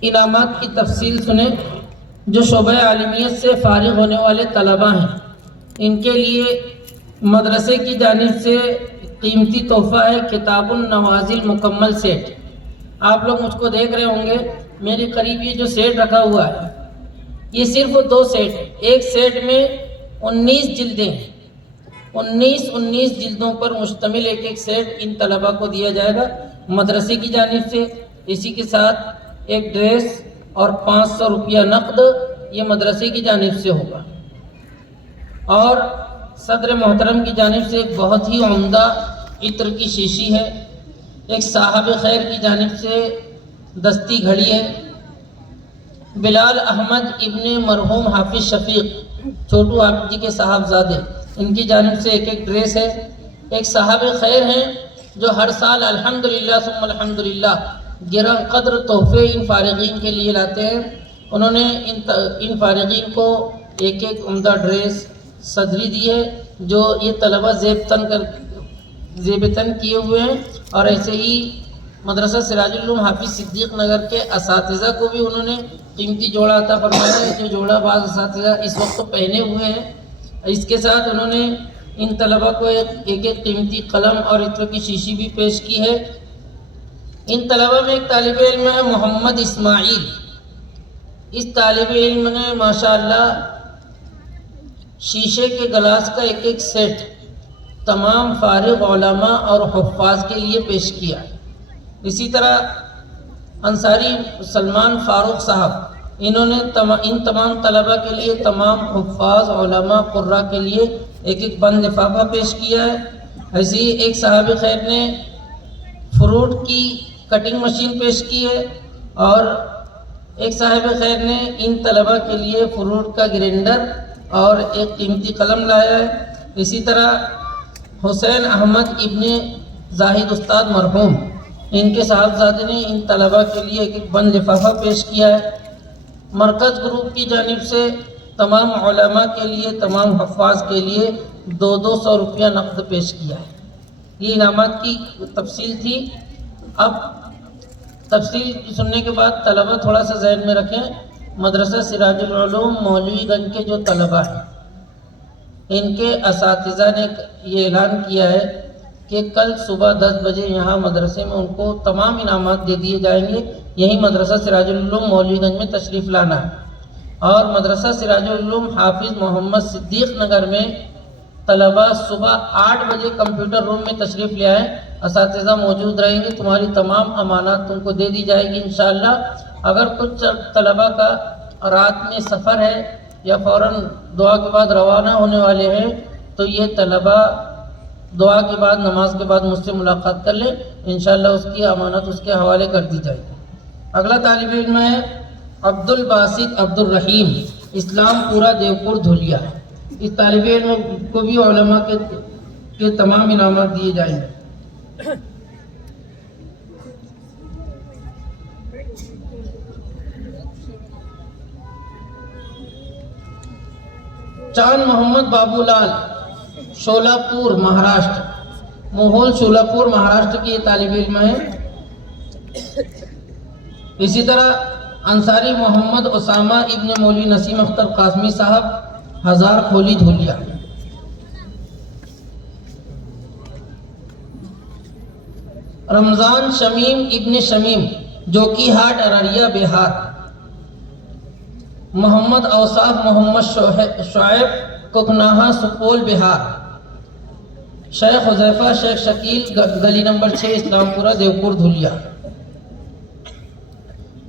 انعامات کی تفصیل سنیں۔ جو شعبہ عالمیت سے فارغ ہونے والے طلباء ہیں ان کے لیے مدرسے کی جانب سے قیمتی تحفہ ہے کتاب النوازل مکمل سیٹ۔ آپ لوگ مجھ کو دیکھ رہے ہوں گے، میرے قریب یہ جو سیٹ رکھا ہوا ہے یہ صرف 2 سیٹ ہے۔ ایک سیٹ میں 19 جلدیں ہیں، 19 جلدوں پر مشتمل ایک سیٹ ان طلباء کو دیا جائے گا مدرسے کی جانب سے۔ اسی کے ساتھ ایک ڈریس اور 500 روپیہ نقد یہ مدرسے کی جانب سے ہوگا، اور صدر محترم کی جانب سے ایک بہت ہی عمدہ عطر کی شیشی ہے، ایک صاحب خیر کی جانب سے دستی گھڑی ہے، بلال احمد ابن مرحوم حافظ شفیق چھوٹو حافظ جی کے صاحبزادے ان کی جانب سے ایک ڈریس ہے، ایک صاحب خیر ہیں جو ہر سال الحمدللہ ثم الحمدللہ گراں قدر تحفے ان فارغین کے لیے لاتے ہیں۔ انہوں نے ان فارغین کو ایک عمدہ ڈریس صدری دی ہے جو یہ طلبہ زیب تن کیے ہوئے ہیں، اور ایسے ہی مدرسہ سراج العلوم حافظ صدیق نگر کے اساتذہ کو بھی انہوں نے قیمتی جوڑا عطا فرمایا ہے، جو جوڑا بعض اساتذہ اس وقت پہنے ہوئے ہیں۔ اس کے ساتھ انہوں نے ان طلبہ کو ایک قیمتی قلم اور عطر کی شیشی بھی پیش کی ہے۔ ان طلبہ میں ایک طالب علم ہے محمد اسماعیل، اس طالب علم نے ماشاءاللہ شیشے کے گلاس کا ایک سیٹ تمام فارغ علماء اور حفاظ کے لیے پیش کیا ہے۔ اسی طرح انصاری سلمان فاروق صاحب انہوں نے ان تمام طلبہ کے لیے، تمام حفاظ علماء قراء کے لیے ایک بند لفافہ پیش کیا ہے۔ ایسے ہی ایک صاحب خیر نے فروٹ کی کٹنگ مشین پیش کی ہے، اور ایک صاحب خیر نے ان طلبہ کے لیے فروٹ کا گرینڈر اور ایک قیمتی قلم لایا ہے۔ اسی طرح حسین احمد ابن زاہد استاد مرحوم ان کے صاحبزادے نے ان طلبہ کے لیے ایک بند لفافہ پیش کیا ہے۔ مرکز گروپ کی جانب سے تمام علماء کے لیے، تمام حفاظ کے لیے 200 روپیہ نقد پیش کیا ہے۔ یہ انعامات کی تفصیل تھی۔ اب تفصیل سننے کے بعد طلبہ تھوڑا سا ذہن میں رکھیں، مدرسہ سراج العلوم مولوی گنج کے جو طلبہ ہیں ان کے اساتذہ نے یہ اعلان کیا ہے کہ کل صبح 10 بجے یہاں مدرسے میں ان کو تمام انعامات دے دیے جائیں گے۔ یہی مدرسہ سراج العلوم مولوی گنج میں تشریف لانا ہے، اور مدرسہ سراج العلوم حافظ محمد صدیق نگر میں طلبہ صبح 8 بجے کمپیوٹر روم میں تشریف لے آئیں، اساتذہ موجود رہیں گے، تمہاری تمام امانات تم کو دے دی جائے گی انشاءاللہ۔ اگر کچھ طلبہ کا رات میں سفر ہے یا فوراً دعا کے بعد روانہ ہونے والے ہیں تو یہ طلبہ دعا کے بعد، نماز کے بعد مجھ سے ملاقات کر لیں، انشاءاللہ اس کی امانت اس کے حوالے کر دی جائے گی۔ اگلا طالب علم ہے عبد الباسط عبد الرحیم، اسلام پورہ دیوپور دھولیا۔ اس طالب علم کو بھی علماء کے تمام انعامات دیے جائیں گے۔ چاند محمد بابو لال، شولاپور مہاراشٹر، موہول شولاپور مہاراشٹر کی یہ طالب علم ہے۔ اسی طرح انصاری محمد اسامہ ابن مولوی نسیم اختر قاسمی صاحب، ہزار کھولی دھولیا۔ رمضان شمیم ابن شمیم، جوکی ہاٹ ارریہ بہار۔ محمد اوصاف محمد شعیب، ککناہا سپول بہار۔ شیخ حذیفہ شیخ شکیل، گلی نمبر 6 اسلام پورہ دیوپور دھولیا۔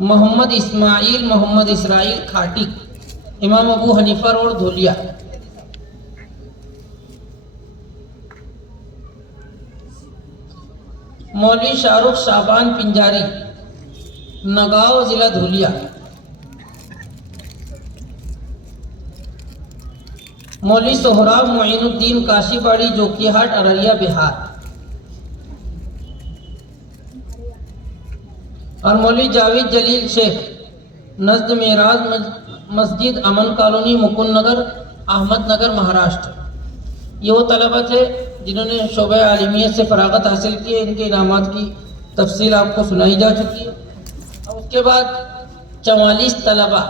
محمد اسماعیل محمد اسرائیل کھاٹی، امام ابو حنیفہ روڈ دھولیا۔ مولوی شاہ رخ شعبان پنجاری، نگاؤ ضلع دھولیا۔ مولوی سہراب معین الدین کاشی باڑی، جوکی ہاٹ ارریہ بہار۔ اور مولوی جاوید جلیل شیخ، نزد معراج مسجد، امن کالونی، مکن نگر، احمد نگر، مہاراشٹر۔ یہ وہ طلبہ تھے جنہوں نے شعبہ عالمیت سے فراغت حاصل کی ہے۔ ان کے انعامات کی تفصیل آپ کو سنائی جا چکی ہے۔ اور اس کے بعد 44 طلبہ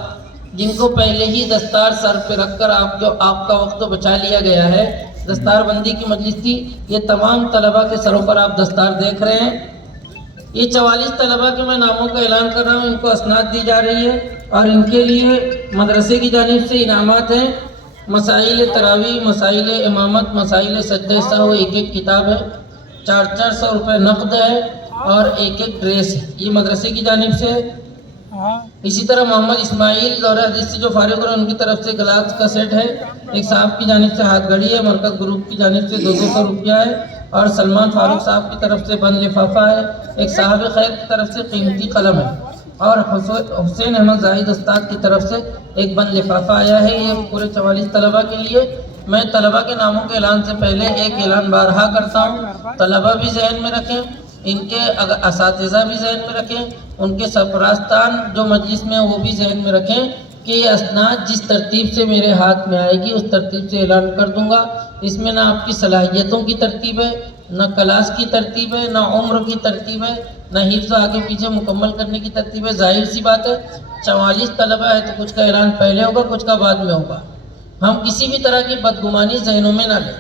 جن کو پہلے ہی دستار سر پہ رکھ کر آپ کا وقت بچا لیا گیا ہے، دستار بندی کی مجلس تھی، یہ تمام طلبہ کے سروں پر آپ دستار دیکھ رہے ہیں۔ یہ 44 طلبہ کے میں ناموں کا اعلان کر رہا ہوں، ان کو اسناد دی جا رہی ہے اور ان کے لیے مدرسے کی جانب سے انعامات ہیں۔ مسائل تراویح، مسائل امامت، مسائل سجدہ سہو، ایک کتاب ہے، 400 روپے نقد ہے اور ایک ڈریس ہے، یہ مدرسے کی جانب سے ہے۔ اسی طرح محمد اسماعیل دورہ حدیث سے جو فارغ ہوئے ان کی طرف سے گلاس کا سیٹ ہے، ایک صاحب کی جانب سے ہاتھ گھڑی ہے، مرکز گروپ کی جانب سے 200 روپیہ ہے اور سلمان فاروق صاحب کی طرف سے بند لفافہ ہے، ایک صاحب خیر کی طرف سے قیمتی قلم ہے اور حسین احمد زاہد استاد کی طرف سے ایک بند لفافہ آیا ہے۔ یہ پورے 44 طلبہ کے لیے۔ میں طلبہ کے ناموں کے اعلان سے پہلے ایک اعلان بارہا کرتا ہوں، طلبہ بھی ذہن میں رکھیں، ان کے اساتذہ بھی ذہن میں رکھیں، ان کے سرپرستان جو مجلس میں وہ بھی ذہن میں رکھیں کہ یہ اسناد جس ترتیب سے میرے ہاتھ میں آئے گی اس ترتیب سے اعلان کر دوں گا۔ اس میں نہ آپ کی صلاحیتوں کی ترتیب ہے، نہ کلاس کی ترتیب ہے، نہ عمر کی ترتیب ہے، نہ حفظ آگے پیچھے مکمل کرنے کی ترتیب ہے۔ ظاہر سی بات ہے 44 طلبہ ہے تو کچھ کا اعلان پہلے ہوگا، کچھ کا بعد میں ہوگا۔ ہم کسی بھی طرح کی بدگمانی ذہنوں میں نہ لیں۔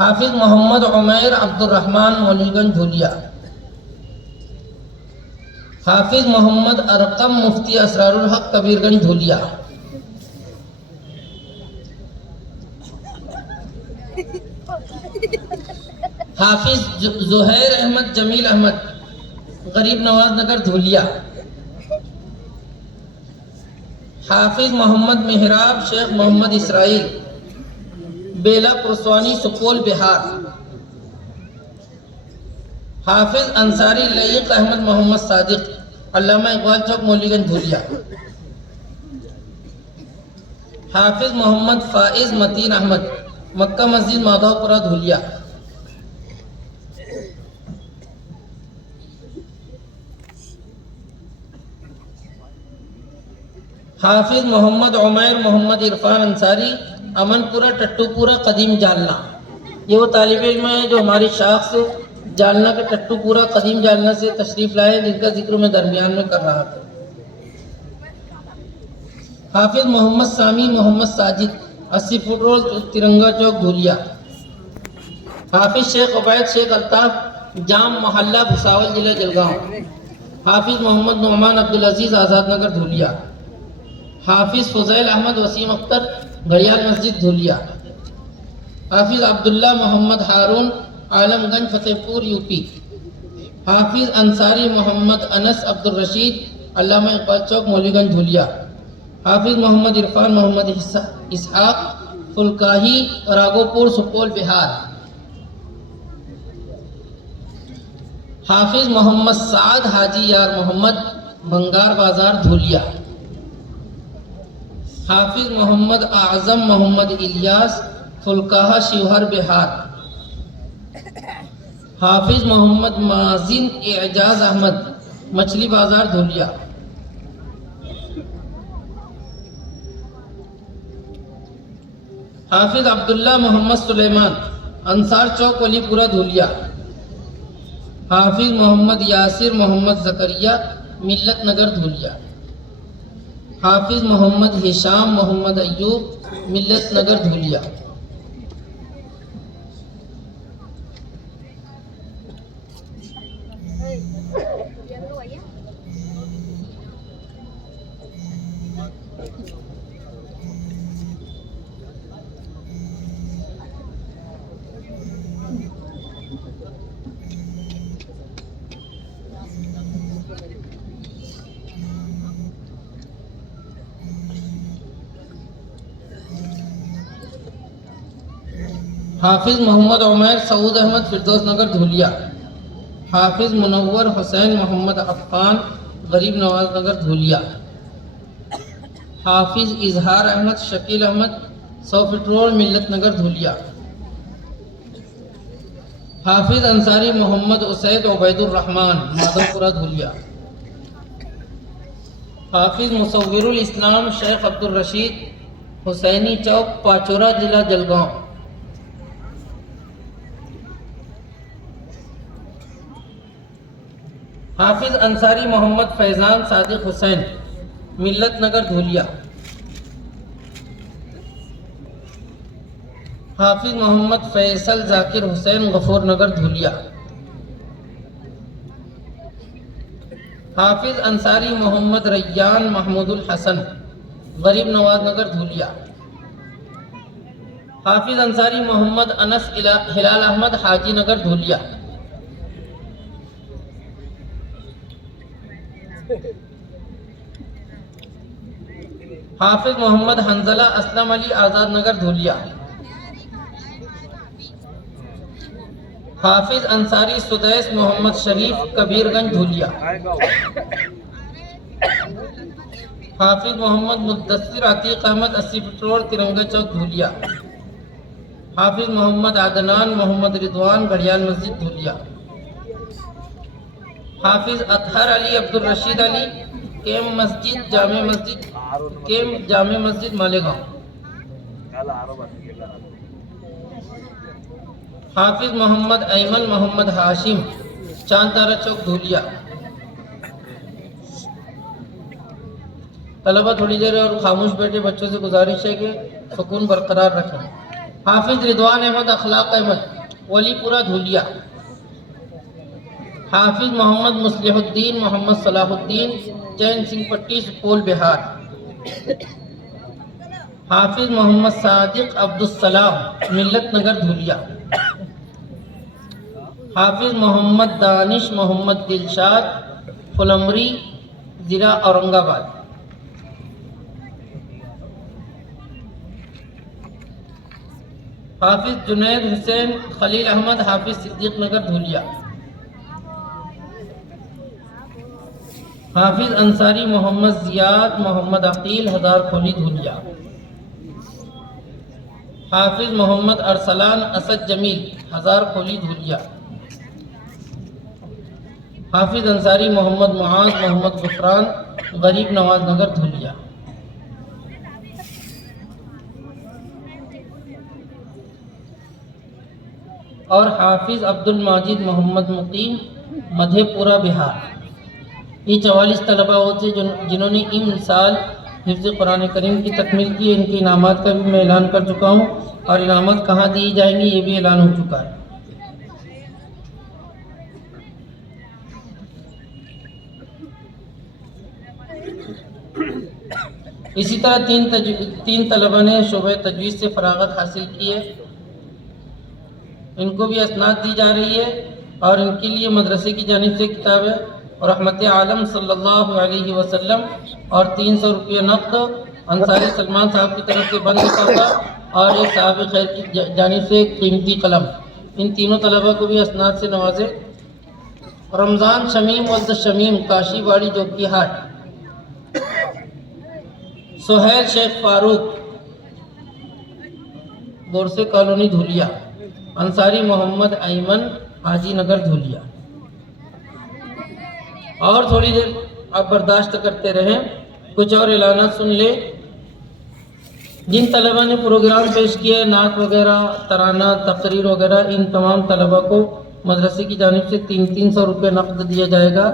حافظ محمد عمیر عبد الرحمن مولوی گنج دھولیا۔ حافظ محمد ارقم مفتی اسرار الحق کبیر گنج دھولیا۔ حافظ زہیر احمد جمیل احمد غریب نواز نگر دھولیا۔ حافظ محمد محراب شیخ محمد اسرائیل بیلا پرسوانی سپول بہار۔ حافظ انصاری لعیق احمد محمد صادق علامہ اقبال چوک مولوی گنج دھولیا۔ حافظ محمد فائز متین احمد مکہ مسجد مادھو پورہ دھولیا۔ حافظ محمد عمیر محمد عرفان انصاری امن پورہ ٹٹو پورہ قدیم جالنا۔ یہ وہ طالب علم ہیں جو ہماری شاخ سے جالنا کے ٹٹو پورہ قدیم جالنا سے تشریف لائے، جن کا ذکر میں درمیان میں کر رہا تھا۔ حافظ محمد سامی محمد ساجد 80 فٹ رول ترنگا چوک دھولیا۔ حافظ شیخ عبید شیخ الطاف جام محلہ بھساول ضلع جلگاؤں۔ حافظ محمد نعمان عبدالعزیز آزاد نگر دھولیا۔ حافظ فضیل احمد وسیم اختر گھڑیال مسجد دھولیا۔ حافظ عبداللہ محمد ہارون عالم گنج فتح پور یو پی۔ حافظ انصاری محمد انس عبد الرشید علامہ اقبال چوک مولوی گنج دھولیا۔ حافظ محمد عرفان محمد اسحاق فلکاہی راگو پور سپول بہار۔ حافظ محمد سعد حاجی یار محمد بنگار بازار دھولیا۔ حافظ محمد اعظم محمد الیاس فلکاہا شیوہر بہار۔ حافظ محمد مازن اعجاز احمد مچھلی بازار دھولیا۔ حافظ عبداللہ محمد سلیمان انصار چوک ولی پورہ دھولیا۔ حافظ محمد یاسر محمد زکریہ ملت نگر دھولیا۔ حافظ محمد ہشام محمد ایوب ملت نگر دھولیا۔ حافظ محمد عمیر سعود احمد فردوس نگر دھولیا۔ حافظ منور حسین محمد عفان غریب نواز نگر دھولیا۔ حافظ اظہار احمد شکیل احمد 100 فٹ روڈ ملت نگر دھولیا۔ حافظ انصاری محمد اسید عبید الرحمن مادھو پورہ دھولیا۔ حافظ مصور الاسلام شیخ عبد الرشید حسینی چوک پاچورا ضلع جلگاؤں۔ حافظ انصاری محمد فیضان صادق حسین ملت نگر دھولیا. حافظ محمد فیصل ذاکر حسین غفور نگر دھولیا. حافظ انصاری محمد ریان محمود الحسن غریب نواز نگر دھولیا. حافظ انصاری محمد انس ہلال احمد حاجی نگر دھولیا. حافظ محمد حنزلہ اسلم علی آزاد نگر دھولیا. حافظ انصاری سدیس محمد شریف کبیر گنج دھولیا. حافظ محمد مدثر عتیق احمد 80 فٹ روڈ ترنگا چوک دھولیا. حافظ محمد عدنان محمد رضوان گھڑیال مسجد دھولیا. حافظ اطہر علی عبدالرشید علی کیم جامع مسجد مالیگاؤں. حافظ محمد ایمن محمد ہاشم چاند تارا چوک دھولیا. طلبہ تھوڑی دیر اور خاموش بیٹھے، بچوں سے گزارش ہے کہ سکون برقرار رکھیں. حافظ رضوان احمد اخلاق احمد ولی پورہ دھولیا. حافظ محمد مصلح الدین محمد صلاح الدین چین سنگھ پٹی سپول بہار. حافظ محمد صادق عبدالسلام ملت نگر دھولیا. حافظ محمد دانش محمد دلشاد فلمری ضلع اورنگ آباد. حافظ جنید حسین خلیل احمد حافظ صدیق نگر دھولیا. حافظ انصاری محمد زیاد محمد عقیل ہزار کھولی دھولیا. حافظ محمد ارسلان اسد جمیل ہزار کھولی دھولیا. حافظ انصاری محمد معاذ محمد غفران غریب نواز نگر دھولیا. اور حافظ عبد الماجد محمد مقیم مدھے پورہ بہار. یہ 44 طلبہ ہوتے جنہوں نے ان سال حفظ قرآن کریم کی تکمیل کی. ان کے انعامات کا بھی میں اعلان کر چکا ہوں اور انعامات کہاں دی جائیں گی یہ بھی اعلان ہو چکا ہے. اسی طرح تین طلبہ نے شعبہ تجوید سے فراغت حاصل کی ہے. ان کو بھی اسناد دی جا رہی ہے اور ان کے لیے مدرسے کی جانب سے کتاب ہے اور رحمت عالم صلی اللہ علیہ وسلم اور 300 روپیہ نقد انصاری سلمان صاحب کی طرف سے بند کرتا اور ایک صاحب خیر کی جانب سے ایک قیمتی قلم. ان تینوں طلبہ کو بھی اسناد سے نوازے. رمضان شمیم ولد شمیم کاشی واڑی jockey hot. Sohail Shaikh Farooq Borse colony Dhulia. Ansari Mohammad Ayman Haji Nagar Dhulia. اور تھوڑی دیر آپ برداشت کرتے رہیں، کچھ اور اعلانات سن لیں. جن طلبہ نے پروگرام پیش کیے، نعت وغیرہ، ترانہ، تقریر وغیرہ، ان تمام طلبہ کو مدرسے کی جانب سے 300 روپے نقد دیا جائے گا.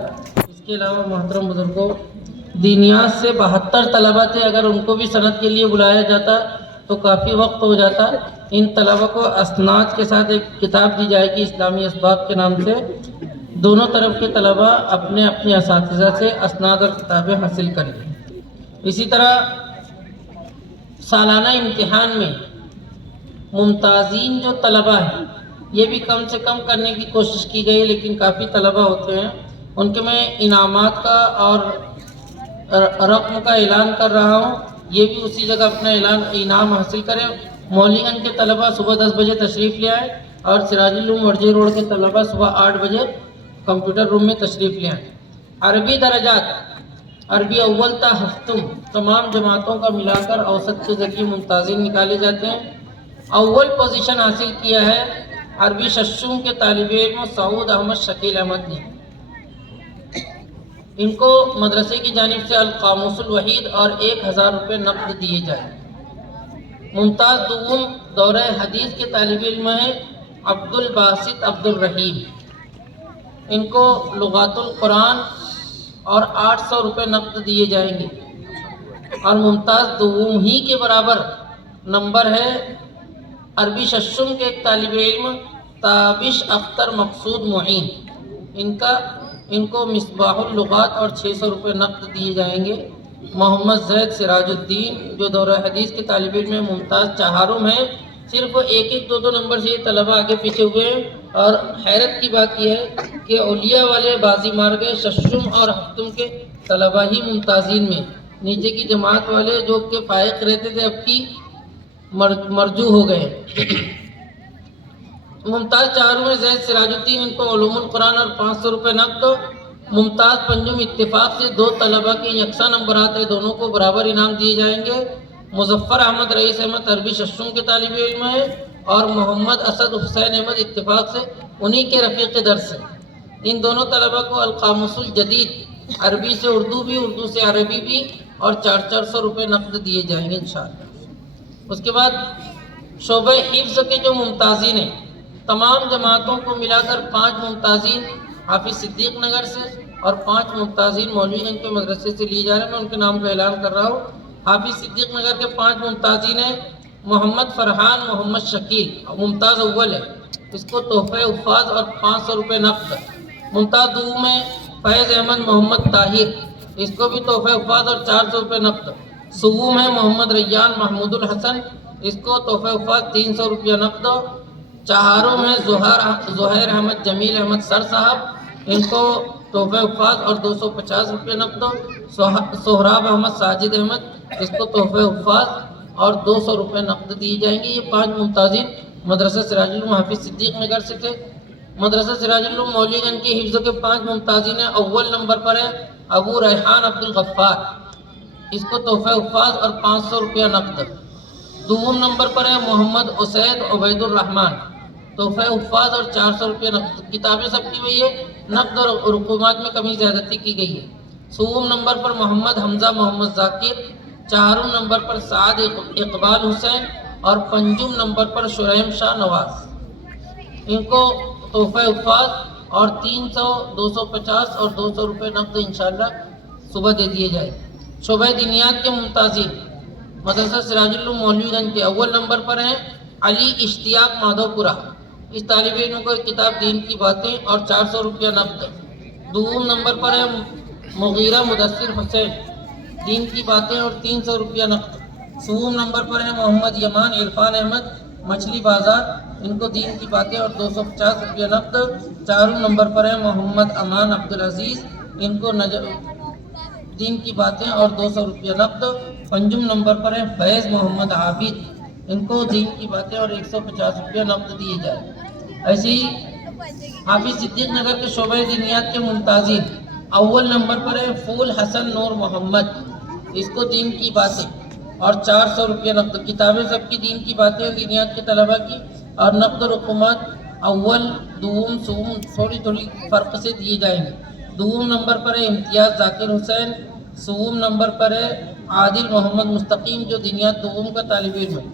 اس کے علاوہ محترم بزرگوں، دینیات سے 72 طلبہ تھے. اگر ان کو بھی سند کے لیے بلایا جاتا تو کافی وقت ہو جاتا. ان طلبہ کو اسناد کے ساتھ ایک کتاب دی جائے گی اسلامی اسباق کے نام سے. دونوں طرف کے طلبہ اپنے اساتذہ سے اسناد اور کتابیں حاصل کریں. اسی طرح سالانہ امتحان میں ممتازین جو طلبہ ہیں یہ بھی کم سے کم کرنے کی کوشش کی گئی، لیکن کافی طلبہ ہوتے ہیں. ان کے میں انعامات کا اور رقم کا اعلان کر رہا ہوں. یہ بھی اسی جگہ اپنا انعام حاصل کریں. مولی گنج کے طلبہ صبح 10 بجے تشریف لے آئیں اور سراج العلوم ورجی روڈ کے طلبہ صبح 8 بجے کمپیوٹر روم میں تشریف لے آئیں. عربی درجات عربی اول تا ہفتم تمام جماعتوں کا ملا کر اوسط کے ذریعے ممتازین نکالے جاتے ہیں. اول پوزیشن حاصل کیا ہے عربی ششم کے طالب علم سعود احمد شکیل احمد نے. ان کو مدرسے کی جانب سے القاموس الوحید اور 1000 روپے نقد دیے جائیں. ممتاز دوم دورہ حدیث کے طالب علم ہیں عبد الباسط عبد الرحیم. ان کو لغات القرآن اور 800 روپے نقد دیے جائیں گے. اور ممتاز دوم ہی کے برابر نمبر ہے عربی ششم کے ایک طالب علم تابش اختر مقصود معین، ان کو مصباح اللغات اور 600 روپے نقد دیے جائیں گے۔ محمد زید سراج الدین جو دورہ حدیث کے طالب علم میں ممتاز چہارم ہیں، صرف ایک دو نمبر سے یہ طلبہ آگے پیچھے ہوئے ہیں، اور حیرت کی بات یہ ہے کہ اولیاء والے بازی مار گئے، ششم اور ہفتم کے طلبہ ہی ممتازین میں، نیچے کی جماعت والے جو کہ فائق رہتے تھے اب کی مرجو ہو گئے۔ ممتاز چہارم میں زید سراج الدین، ان کو علوم القرآن اور 500 روپے نقد۔ ممتاز پنجم اتفاق سے 2 طلبہ کے یکساں نمبرات ہیں، دونوں کو برابر انعام دیے جائیں گے۔ مظفر احمد رئیس احمد عربی ششم کے طالب علم ہے، اور محمد اسد حسین احمد اتفاق سے انہی کے رفیق درس ہیں۔ ان دونوں طلبہ کو القاموس الجدید عربی سے اردو بھی، اردو سے عربی بھی، اور 400 روپے نقد دیے جائیں گے انشاءاللہ۔ اس کے بعد شعبہ حفظ کے جو ممتازین ہیں، تمام جماعتوں کو ملا کر 5 ممتازین حافظ صدیق نگر سے اور 5 ممتازین مولوی گنج کے مدرسے سے لیے جا رہے ہیں۔ میں ان کے نام کا اعلان کر رہا ہوں۔ حافظ صدیق نگر کے 5 ممتازین ہیں محمد فرحان محمد شکیل، ممتاز اول ہے، اس کو تحفہ حفاظ اور 500 روپے نقد۔ ممتاز دوم ہے فیض احمد محمد طاہر، اس کو بھی تحفہ حفاظ اور 400 روپے نقد۔ سوم ہے محمد ریان محمود الحسن، اس کو تحفہ حفاظ 300 روپیہ نقد۔ چہاروں میں زہیر احمد جمیل احمد سر صاحب، ان کو تحفہ حفاظ اور 250 روپیہ نقد۔ سہراب احمد ساجد احمد، اس کو تحفہ حفاظ اور 200 روپے نقد دیے جائیں گے۔ یہ 5 ممتازین مدرسہ سراج العلوم حافظ صدیق نگر سے تھے۔ مدرسہ سراج العلوم مولوی گنج کے حفظ کے 5 ممتازین ہیں۔ اول نمبر پر ہے ابو ریحان عبدالغفار، اس کو تحفہ حفاظ اور 500 روپیہ نقد۔ دوم نمبر پر ہے محمد اسید عبید الرحمن، تحفہ حفاظ اور 400 روپیہ نقد۔ کتابیں سب کی ہوئی ہے، نقد اور رقومات میں کمی زیادتی کی گئی ہے۔ سوم نمبر پر محمد حمزہ محمد ذاکر، چہارم نمبر پر سعد اقبال حسین، اور پنجم نمبر پر شریم شاہ نواز، ان کو تحفہ حفاظ اور 300 250 اور 200 روپے نقد انشاءاللہ صبح دے دیے جائے۔ شعبہ دینیات کے ممتازین مدرسہ سراج العلوم مولوی گنج کے اول نمبر پر ہیں علی اشتیاق مادھو پورہ، اس طالب علم کو کتاب دین کی باتیں اور 400 روپیہ نقد۔ دوم نمبر پر ہے مغیرہ مدثر حسین، دین کی باتیں اور 300 روپیہ نقد۔ سوم نمبر پر ہے محمد یمان عرفان احمد مچھلی بازار، ان کو دین کی باتیں اور 250 روپیہ نقد۔ چاروں نمبر پر ہے محمد امان عبدالعزیز، ان کو دین کی باتیں اور 200 روپیہ نقد۔ پنجم نمبر پر ہے فیض محمد عابد، ان کو دین کی باتیں اور 150 روپیہ نقد دیے جائے۔ ایسے ہی حافظ صدیق نگر کے شعبہ دینیات کے ممتازین اول نمبر پر ہے پھول حسن نور محمد، اس کو دین کی باتیں اور 400 روپیہ نقد۔ کتابیں سب کی دین کی باتیں دینیات کے طلبہ کی، اور نقد و رقومات اول دوم سوم تھوڑی فرق سے دیے جائیں گے۔ دوم نمبر پر ہے امتیاز ذاکر حسین، سوم نمبر پر ہے عادل محمد مستقیم جو دینیات دوم کا طالب علم ہے۔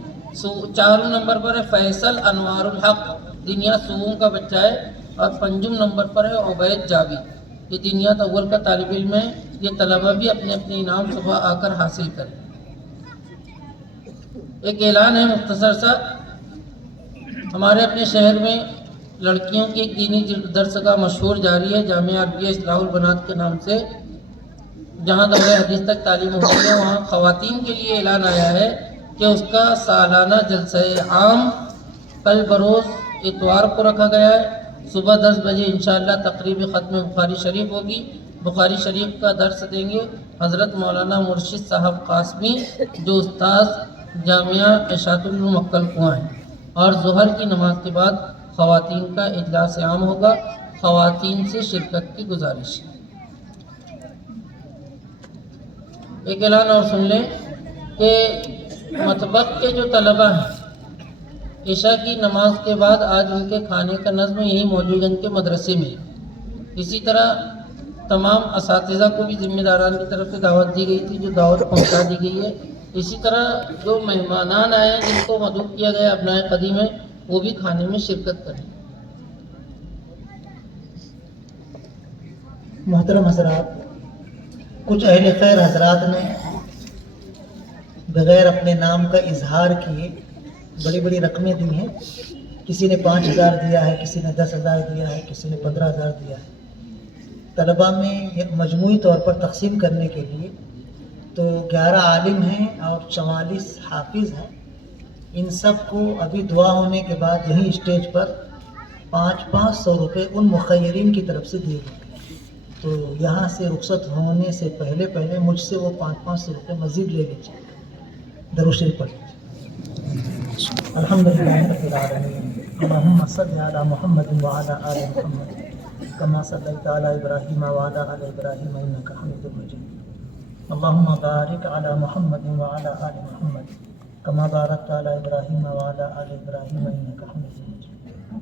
چاروں نمبر پر ہے فیصل انوار الحق، دینیات سوم کا بچہ ہے، اور پنجم نمبر پر ہے عبید جاوید، یہ دینیات اول کا طالب علم ہے۔ یہ طلبہ بھی اپنے اپنے انعام صبح آ کر حاصل کریں۔ ایک اعلان ہے مختصر سا، ہمارے اپنے شہر میں لڑکیوں کی ایک دینی درسگاہ مشہور جاری ہے، جامعہ عربیہ اصلاح البنات کے نام سے، جہاں دورہ حدیث تک تعلیم ہوتی ہے۔ وہاں خواتین کے لیے اعلان آیا ہے کہ اس کا سالانہ جلسہ عام کل بروز اتوار کو رکھا گیا ہے، صبح 10 بجے انشاءاللہ تقریب ختم بخاری شریف ہوگی۔ بخاری شریف کا درس دیں گے حضرت مولانا مرشد صاحب قاسمی، جو استاذ جامعہ اشاعت العلوم مکل کنواں ہیں، اور ظہر کی نماز کے بعد خواتین کا اجلاس عام ہوگا۔ خواتین سے شرکت کی گزارش۔ ایک اعلان اور سن لیں کہ مطبخ کے جو طلبہ ہیں عشاء کی نماز کے بعد آج ان کے کھانے کا نظم یہی مولوی گنج کے مدرسے میں، اسی طرح تمام اساتذہ کو بھی ذمہ داران کی طرف سے دعوت دی گئی تھی، جو دعوت پہنچا دی گئی ہے۔ اسی طرح جو مہمانان آئے ہیں جن کو مدعو کیا گیا ابنائے قدیم ہے، وہ بھی کھانے میں شرکت کریں۔ محترم حضرات، کچھ اہل خیر حضرات نے بغیر اپنے نام کا اظہار کیے بڑی بڑی رقمیں دی ہیں. کسی نے 5,000 دیا ہے, کسی نے 10,000 دیا ہے, کسی نے 15,000 دیا ہے. طلباء میں یہ مجموعی طور پر تقسیم کرنے کے لیے تو 11 عالم ہیں اور 44 حافظ ہیں. ان سب کو ابھی دعا ہونے کے بعد یہی اسٹیج پر 500 روپے ان مخیرین کی طرف سے دیے گئے. تو یہاں سے رخصت ہونے سے پہلے مجھ سے وہ 500 روپے مزید لے لیجیے. درود شریف پڑھ لیجیے. الحمدللہ رب العالمین. اللہم صل علی محمد وعلی آل محمد کما صلیت علی ابراہیم وعلی آل ابراہیم انک حمید مجید. اللہم بارک علی محمد وعلی آل محمد کما بارکت علی ابراہیم وعلی آل ابراہیم انک حمید مجید.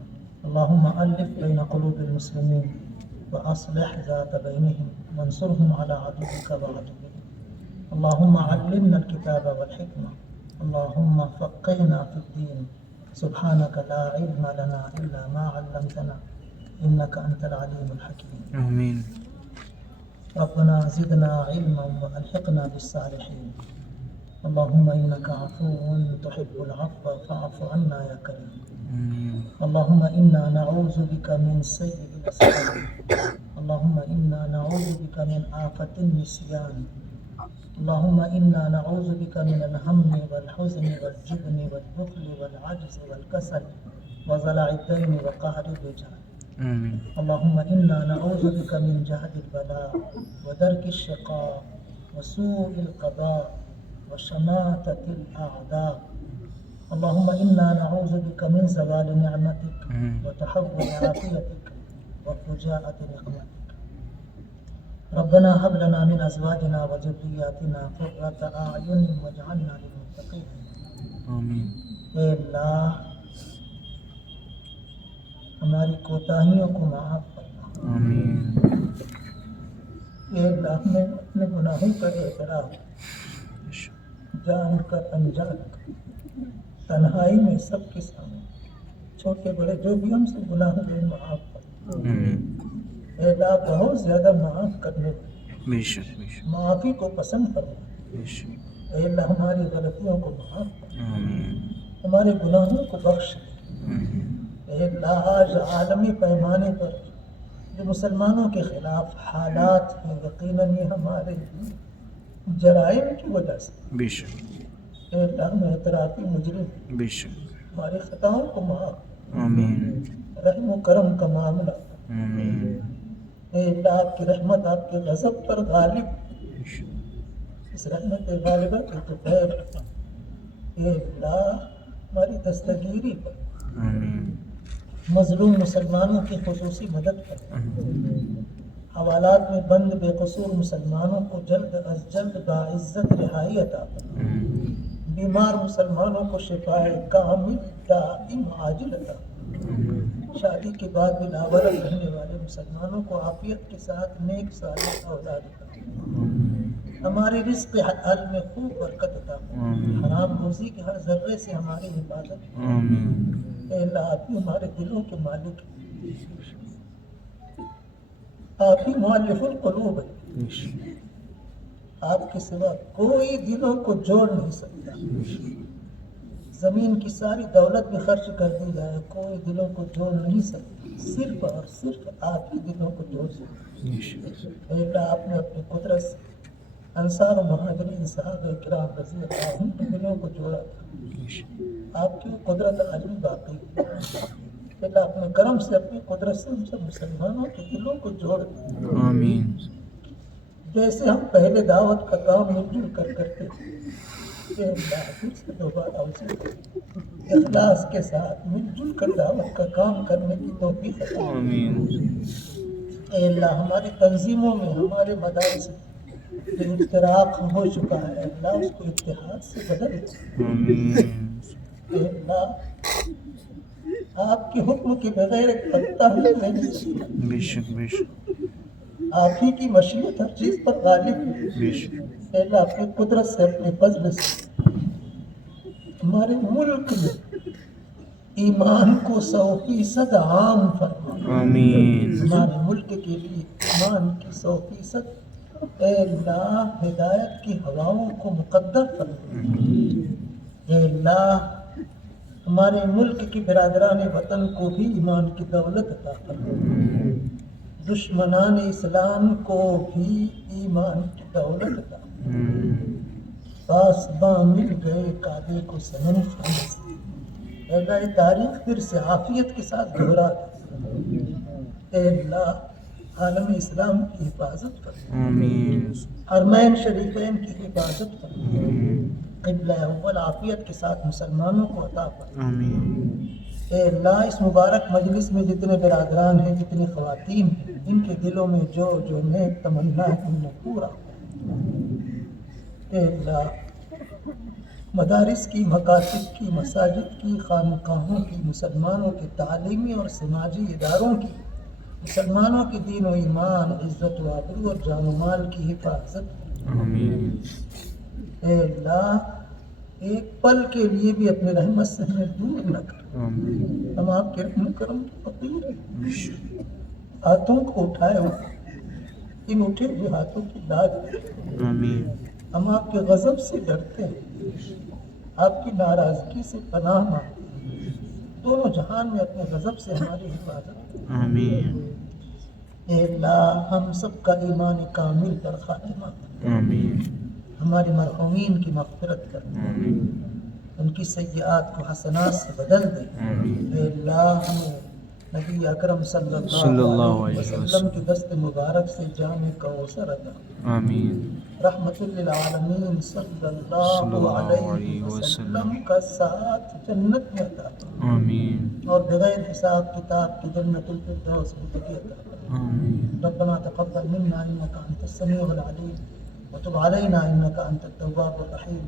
اللہم الف بین قلوب المسلمین واصلح ذات بینہم وانصرہم علی عدوک وعدوہم. اللہم علمنا الکتاب والحکمہ. اللہم فقہنا فی الدین. سبحانک لا علم لنا الا ما علمتنا انک انت العلیم الحکیم. آمین. ربنا زدنا علما والحقنا بالصالحین. اللہم انک عفو تحب العفو فاعف عنا یا کریم. آمین. اللہم انا نعوذ بک من سیء الاسقام. اللہم انا نعوذ بک من آفة النسیان. اللہم انا نعوذ بک من الہم والحزن والجبن والبخل والعجز والکسل وضلع الدین وقہر الرجال. آمین. اللہم انا نعوذ بک من جہد البلاء ودرک الشقاء وسوء القضاء وشماتة الأعداء. اللہم انا نعوذ بک من زوال نعمتک وتحول عافیتک وفجاءة نقمتک. ربنا هب لنا من ازواجنا وذرياتنا قرة اعین واجعلنا للمتقین. آمین. اے اللہ ہماری کوتاہیوں کو معاف کرنا. آمین. اے اللہ ہمیں اپنے گناہوں کا اعتراف جان کر انجان کر تنہائی میں سب کے سامنے چھوٹے بڑے جو بھی ہم سے گناہ ہوئے معاف کر. آمین. اے اللہ بہت زیادہ معاف کرنے بے شک بے شک معافی کو پسند فرما. بے شک. اے اللہ ہماری غلطیوں کو معاف کر, آمین. ہمارے گناہوں کو بخش دے. آمین. اے اللہ آج عالمی پیمانے پر جو مسلمانوں کے خلاف حالات ہیں یقیناً یہ ہمارے جرائم کی وجہ سے. بے شک. اے اللہ ہم اعترافی مجرم, بے شک. ہماری خطاؤں کو معاف. آمین. رحم و کرم کا معاملہ. آمین. اے اللہ آپ کی رحمت آپ کے غضب پر غالب. بے شک. اس رحمت غالبہ کی تو خیر. اے اللہ ہماری دستگیری پر آمین. مظلوم مسلمانوں کی خصوصی مدد کر. آمین. حوالات میں بند بے قصور مسلمانوں کو جلد از جلد باعزت رہائی عطا کر. آمین. بیمار مسلمانوں کو شفائے کامل دائم عاجل عطا کر. شادی کے بعد بھی لاولد رہنے والے مسلمانوں کو عافیت کے ساتھ نیک صالح اولاد عطا کر. ہمارے رزق حلال میں خوب برکت عطا کر. حرام روزی کے ہر ذرے سے ہماری حفاظت. آمین. اے اللہ آپ ہی ہمارے دلوں کے مالک ہیں, آپ ہی مؤلف القلوب ہیں. بے شک. آپ کے سوا کوئی دلوں کو جوڑ نہیں سکتا. زمین کی ساری دولت بھی خرچ کر دی جائے کوئی دلوں کو جوڑ نہیں سکتا. صرف اور صرف آپ ہی دلوں کو جوڑ سکتے. بے شک. اے اللہ آپ نے اپنی قدرت سے انصار و مہاجرین صحابہ کرام رضی اللہ عنہم کے دلوں کو جوڑا تھا. بے شک. آپ کی قدرت آج بھی باقی ہے. اللہ اپنے کرم سے اپنی قدرت سے ہم سب مسلمانوں کے دلوں کو جوڑ دیں. آمین. جیسے ہم پہلے دعوت کا کام مل جل کر کرتے تھے, اے اللہ پھر سے دوبارہ اسی اخلاص کے ساتھ مل جل کر دعوت کا کام کرنے کی توفیق عطا. آمین. اے اللہ ہماری تنظیموں میں ہمارے مدارس میں جو افتراق ہو چکا ہے اللہ اس کو اتحاد سے بدل دے. آمین. اے اللہ آپ کے حکم کے بغیر ایک پتا بھی نہیں سکتا. بے شک. بے شک. آپ ہی کی مشیت ہر چیز پر غالب ہے. بے شک. اے اللہ اپنی قدرت سے اپنے فضل سے ہمارے ملک میں ایمان کو 100% عام فرما. آمین. ہمارے ملک کے لیے ایمان کی 100% اے اللہ ہدایت کی ہواؤں کو مقدر فرما۔ اے اللہ ہمارے ملک کی برادران وطن کو بھی ایمان کی دولت عطا فرما، دشمنان اسلام کو بھی ایمان کی دولت عطا فرما۔ پاس باں مل گئے کعبے کو سنن خانے سے، اے اللہ یہ تاریخ پھر سے عافیت کے ساتھ دہرا دے۔ اے اللہ عالم اسلام کی حفاظت فرما، آمین حرمین شریفین کی حفاظت فرما، قبلہ اول عافیت کے ساتھ مسلمانوں کو عطا فرما۔ آمین اے اللہ اس مبارک مجلس میں جتنے برادران ہیں، جتنی خواتین ہیں، ان کے دلوں میں جو نیک تمنا ہے انہیں پورا کر۔ اے اللہ مدارس کی، مکاتب کی، مساجد کی، خانقاہوں کی، مسلمانوں کے تعلیمی اور سماجی اداروں کی، مسلمانوں کے دین و ایمان، عزت و آبرو اور جان و مال کی حفاظت۔ آمین اے اللہ ایک پل کے لیے بھی اپنے رحمت سے ہمیں دور نہ کر۔ آمین ہم آپ کے رحم و کرم کے فقیر ہیں، ہاتھوں کو اٹھائے ہوئے، ان اٹھے ہوئے ہاتھوں کی لاج دے۔ آمین ہم آپ کے غضب سے ڈرتے ہیں، آپ کی ناراضگی سے پناہ مانگتے ہیں، دونوں جہان میں اپنے غضب سے ہماری حفاظت۔ آمین اے اللہ ہم سب کا ایمان کامل پر خاتمہ کر، آمین ہمارے مرحومین کی مغفرت کر، آمین ان کی سیئات کو حسنات سے بدل دے۔ آمین اے اللہ ہمیں نبی اکرم صلی صلی اللہ اللہ علیہ علیہ وسلم کی دست مبارک سے جام کوثر عطا، آمین رحمت للعالمین صلی اللہ علیہ وسلم کا ساتھ جنت میں عطا آمین اور بغیر حساب کتاب کی جنت الفردوس میں عطا۔ آمین ربنا تقبل منا انك انت السميع العليم وتب علينا انك انت التواب الرحيم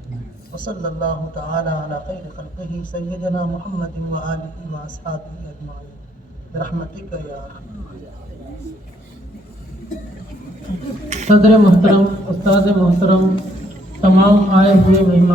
وصلى الله تعالى على خير خلقه سيدنا محمد وآله واصحابه اجمعين برحمتك يا ارحم صدر محترم، استاد محترم، تمام آئے ہوئے مہمان